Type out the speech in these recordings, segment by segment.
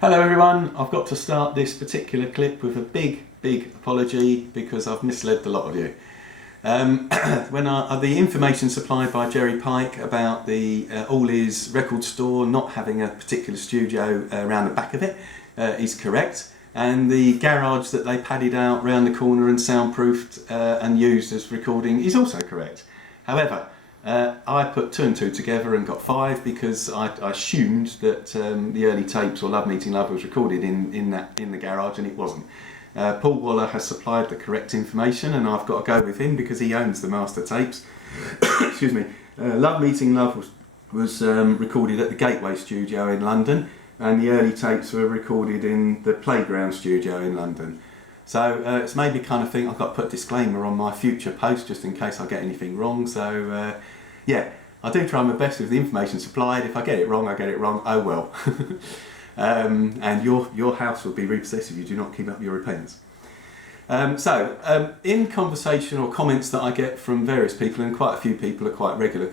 Hello everyone, I've got to start this particular clip with a big apology because I've misled a lot of you. The information supplied by Jerry Pike about the All Is record store not having a particular studio around the back of it is correct, and the garage that they padded out round the corner and soundproofed and used as recording is also correct. However, I put 2 and 2 together and got 5 because I assumed that the early tapes or Love Meeting Love was recorded in the garage, and it wasn't. Paul Waller has supplied the correct information, and I've got to go with him because he owns the master tapes. Excuse me. Love Meeting Love was recorded at the Gateway Studio in London, and the early tapes were recorded in the Playground Studio in London. So it's made me kind of think I've got to put a disclaimer on my future post just in case I get anything wrong. So yeah, I do try my best with the information supplied. If I get it wrong, I get it wrong. Oh well. And your house will be repossessed if you do not keep up your repairs. In conversation or comments that I get from various people, and quite a few people are quite regular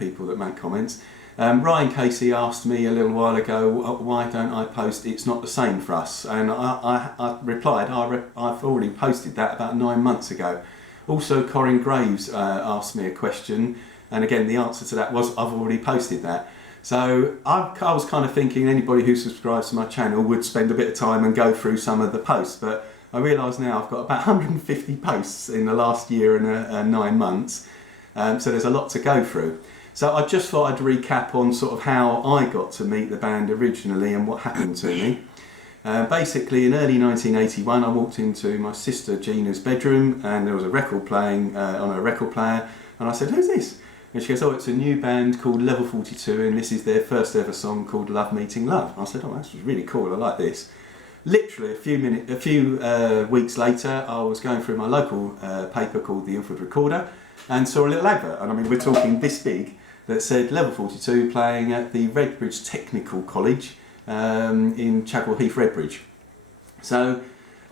people that make comments, Ryan Casey asked me a little while ago, why don't I post It's Not the Same for Us? And I replied, I've already posted that about 9 months ago. Also, Corinne Graves asked me a question, and again the answer to that was I've already posted that. So I was kind of thinking anybody who subscribes to my channel would spend a bit of time and go through some of the posts, but I realise now I've got about 150 posts in the last year and 9 months, so there's a lot to go through. So I just thought I'd recap on sort of how I got to meet the band originally and what happened to me. Basically in early 1981 I walked into my sister Gina's bedroom and there was a record playing on a record player, and I said, "Who's this?" And she goes, "Oh, it's a new band called Level 42 and this is their first ever song called Love Meeting Love." I said, "Oh, that's really cool, I like this." Literally a few weeks later I was going through my local paper called the Ilford Recorder and saw a little advert, and I mean we're talking this big, that said Level 42 playing at the Redbridge Technical College in Chapel Heath, Redbridge. So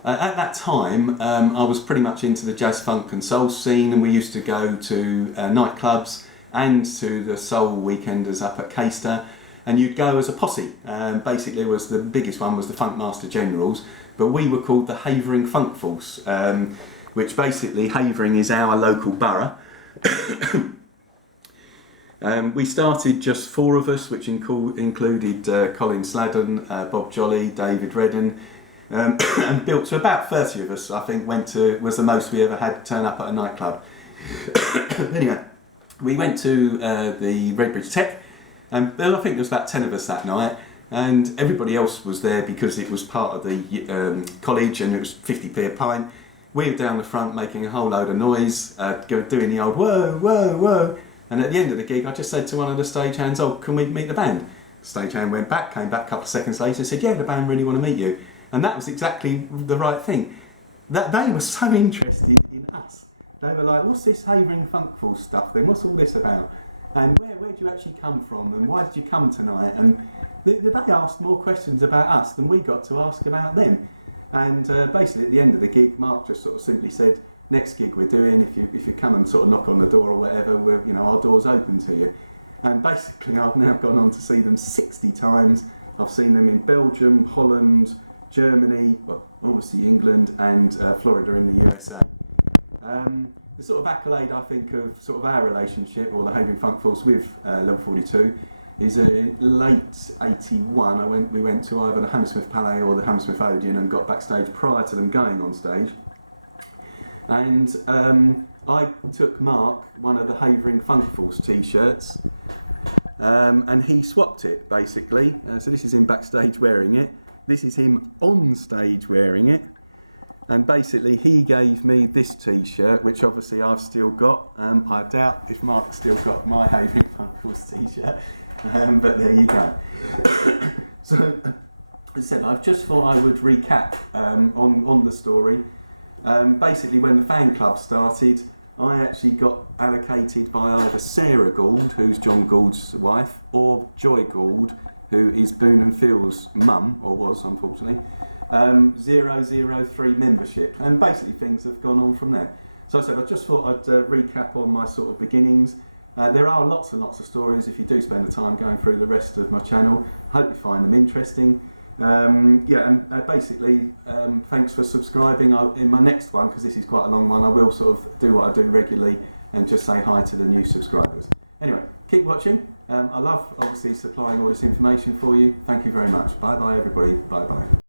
at that time I was pretty much into the jazz, funk and soul scene, and we used to go to nightclubs and to the soul weekenders up at Caister, and you'd go as a posse. Basically the biggest one was the Funk Master Generals, but we were called the Havering Funk Force, which basically Havering is our local borough. We started just 4 of us, which included Colin Sladden, Bob Jolly, David Redden, and built to about 30 of us. I think was the most we ever had turn up at a nightclub. Anyway, we went to the Redbridge Tech, and I think there was about 10 of us that night, and everybody else was there because it was part of the college and it was 50p a pint. We were down the front making a whole load of noise, doing the old whoa, whoa, whoa. And at the end of the gig, I just said to one of the stagehands, "Oh, can we meet the band?" The stagehand went back, came back a couple of seconds later and said, "Yeah, the band really want to meet you." And that was exactly the right thing. That they were so interested in us. They were like, "What's this Havering Funk Force stuff then? What's all this about? And where do you actually come from? And why did you come tonight?" And they asked more questions about us than we got to ask about them. And basically at the end of the gig, Mark just sort of simply said, "Next gig we're doing, if you come and sort of knock on the door or whatever, our door's open to you." And basically I've now gone on to see them 60 times. I've seen them in Belgium, Holland, Germany, well, obviously England, and Florida in the USA. The sort of accolade I think of sort of our relationship, or the Havering Funk Force with Level 42, is in late 81 we went to either the Hammersmith Palais or the Hammersmith Odeon and got backstage prior to them going on stage. And I took Mark one of the Havering Funk Force t-shirts, and he swapped it basically. So this is him backstage wearing it, this is him on stage wearing it, and basically he gave me this t-shirt, which obviously I've still got. I doubt if Mark's still got my Havering Funk Force t-shirt, but there you go. So as I said, I just thought I would recap on the story. Basically when the fan club started, I actually got allocated by either Sarah Gould, who's John Gould's wife, or Joy Gould, who is Boone and Phil's mum, or was unfortunately, 003 membership, and basically things have gone on from there. So I said I just thought I'd recap on my sort of beginnings. There are lots and lots of stories if you do spend the time going through the rest of my channel. I hope you find them interesting. Yeah, and basically, thanks for subscribing. In my next one, because this is quite a long one, I will sort of do what I do regularly and just say hi to the new subscribers. Anyway, keep watching. I love obviously supplying all this information for you. Thank you very much. Bye bye everybody. Bye bye.